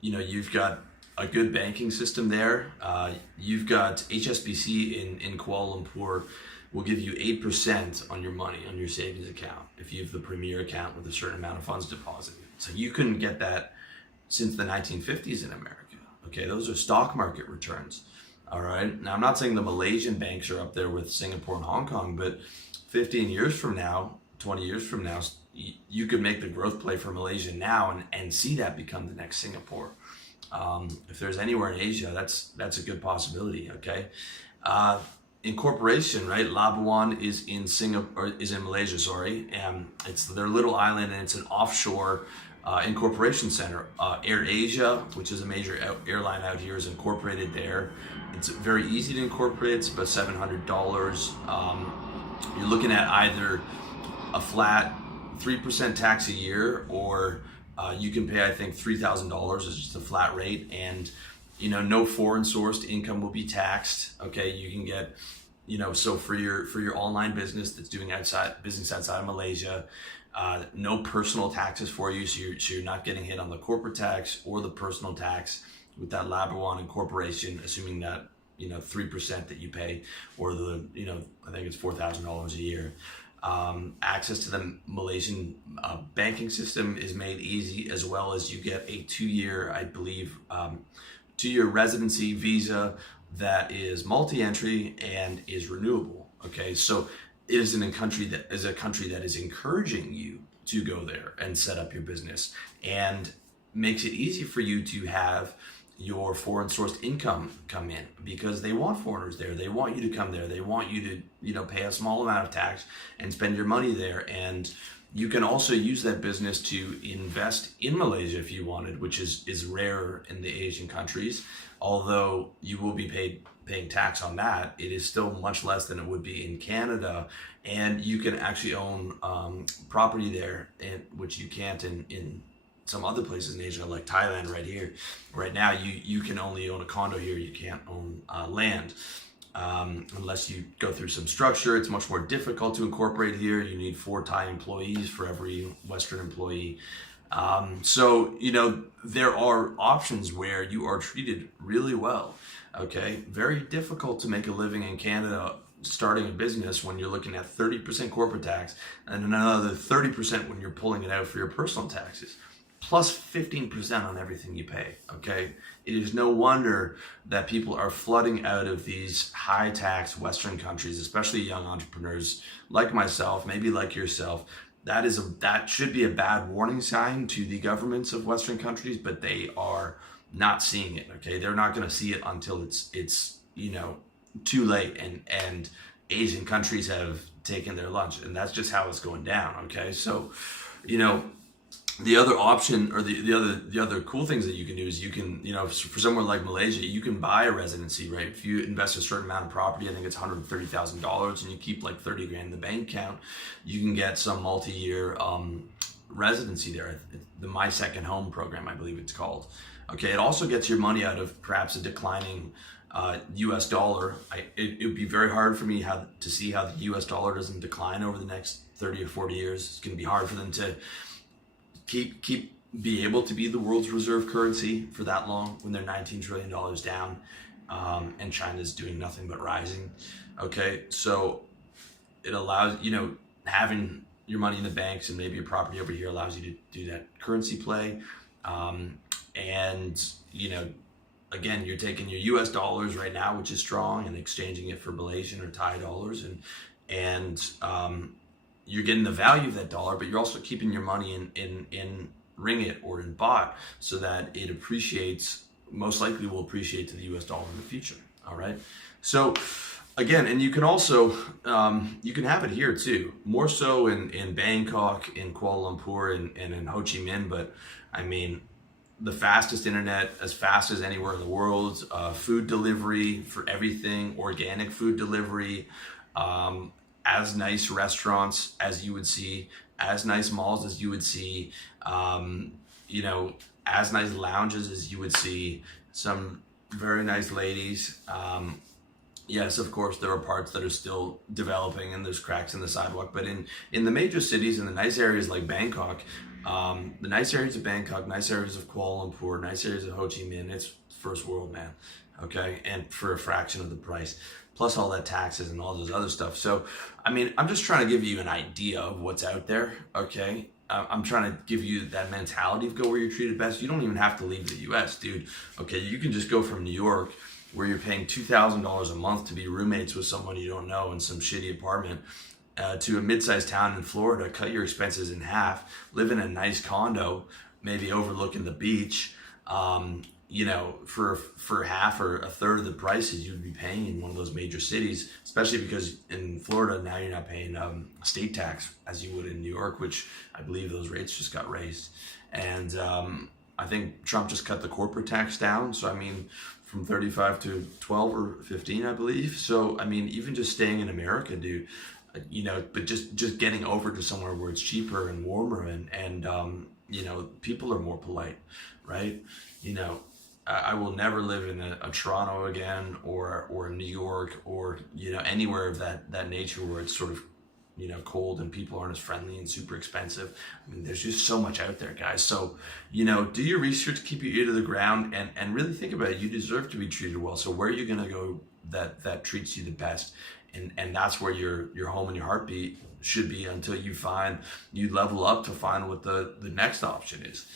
you've got a good banking system there. You've got HSBC in Kuala Lumpur will give you 8% on your money on your savings account if you have the premier account with a certain amount of funds deposited. So you couldn't get that since the 1950s in America. Okay, those are stock market returns. All right. Now, I'm not saying the Malaysian banks are up there with Singapore and Hong Kong, but 15 years from now, 20 years from now, you could make the growth play for Malaysia now and see that become the next Singapore. If there's anywhere in Asia, that's a good possibility. Okay. Incorporation, right? Labuan is in Singapore, is in Malaysia, sorry. And it's their little island, and it's an offshore incorporation center. Air Asia, which is a major airline out here, is incorporated there. It's very easy to incorporate. It's about $700. You're looking at either a flat 3% tax a year, or you can pay, I think, $3,000 as just a flat rate, and no foreign sourced income will be taxed. Okay, you can get, so for your online business that's doing business outside of Malaysia, no personal taxes for you, so you're not getting hit on the corporate tax or the personal tax with that Labuan incorporation, assuming that 3% that you pay, or the I think it's $4,000 a year. Access to the Malaysian banking system is made easy, as well as you get a 2-year, I believe, 2-year residency visa that is multi-entry and is renewable. Okay, so it is a country that is encouraging you to go there and set up your business, and makes it easy for you to have your foreign sourced income come in, because they want foreigners there. They want you to come there. They want you to pay a small amount of tax and spend your money there. And you can also use that business to invest in Malaysia if you wanted, which is rare in the Asian countries. Although you will be paying tax on that, it is still much less than it would be in Canada. And you can actually own property there, which you can't in some other places in Asia, like Thailand. Right now, you can only own a condo here. You can't own land unless you go through some structure. It's much more difficult to incorporate here. You need 4 Thai employees for every Western employee. So there are options where you are treated really well. Okay, very difficult to make a living in Canada starting a business when you're looking at 30% corporate tax and another 30% when you're pulling it out for your personal taxes, plus 15% on everything you pay. Okay, it is no wonder that people are flooding out of these high tax Western countries, especially young entrepreneurs like myself, maybe like yourself. That should be a bad warning sign to the governments of Western countries, but they are not seeing it. Okay, they're not going to see it until it's too late, and Asian countries have taken their lunch, and that's just how it's going down. Okay, so the other option, or the other cool things that you can do is you can, for somewhere like Malaysia, you can buy a residency, right? If you invest a certain amount of property, I think it's $130,000, and you keep like 30 grand in the bank account, you can get some multi-year residency there. The My Second Home program, I believe it's called. Okay, it also gets your money out of perhaps a declining US dollar. It would be very hard for me to see how the US dollar doesn't decline over the next 30 or 40 years. It's going to be hard for them to be able to be the world's reserve currency for that long when they're $19 trillion down, and China's doing nothing but rising. Okay, so it allows, having your money in the banks and maybe your property over here allows you to do that currency play. And again, you're taking your US dollars right now, which is strong, and exchanging it for Malaysian or Thai dollars, and you're getting the value of that dollar, but you're also keeping your money in ringgit or in baht, so that it appreciates, most likely will appreciate to the US dollar in the future. All right. So again, and you can also, you can have it here too, more so in Bangkok, in Kuala Lumpur, and in Ho Chi Minh. But I mean, the fastest internet, as fast as anywhere in the world, food delivery for everything, organic food delivery, as nice restaurants as you would see, as nice malls as you would see, as nice lounges as you would see, some very nice ladies, Yes, of course, there are parts that are still developing and there's cracks in the sidewalk. But in the major cities, in the nice areas like Bangkok, the nice areas of Bangkok, nice areas of Kuala Lumpur, nice areas of Ho Chi Minh, it's first world, man. Okay, and for a fraction of the price, plus all that taxes and all this other stuff. So, I mean, I'm just trying to give you an idea of what's out there. Okay, I'm trying to give you that mentality of go where you're treated best. You don't even have to leave the U.S., dude. Okay, you can just go from New York, where you're paying $2,000 a month to be roommates with someone you don't know in some shitty apartment, to a mid-sized town in Florida, cut your expenses in half, live in a nice condo, maybe overlooking the beach, for half or a third of the prices you'd be paying in one of those major cities, especially because in Florida now you're not paying state tax as you would in New York, which I believe those rates just got raised. And I think Trump just cut the corporate tax down. So, I mean, from 35 to 12 or 15, I believe. So, I mean, even just staying in America, dude, but just getting over to somewhere where it's cheaper and warmer and people are more polite, right? I will never live in a Toronto again or New York or, anywhere of that nature where it's sort of, cold and people aren't as friendly and super expensive. I mean, there's just so much out there, guys. So, do your research, keep your ear to the ground, and really think about it. You deserve to be treated well. So where are you going to go that treats you the best? And that's where your home and your heartbeat should be until you level up to find what the next option is.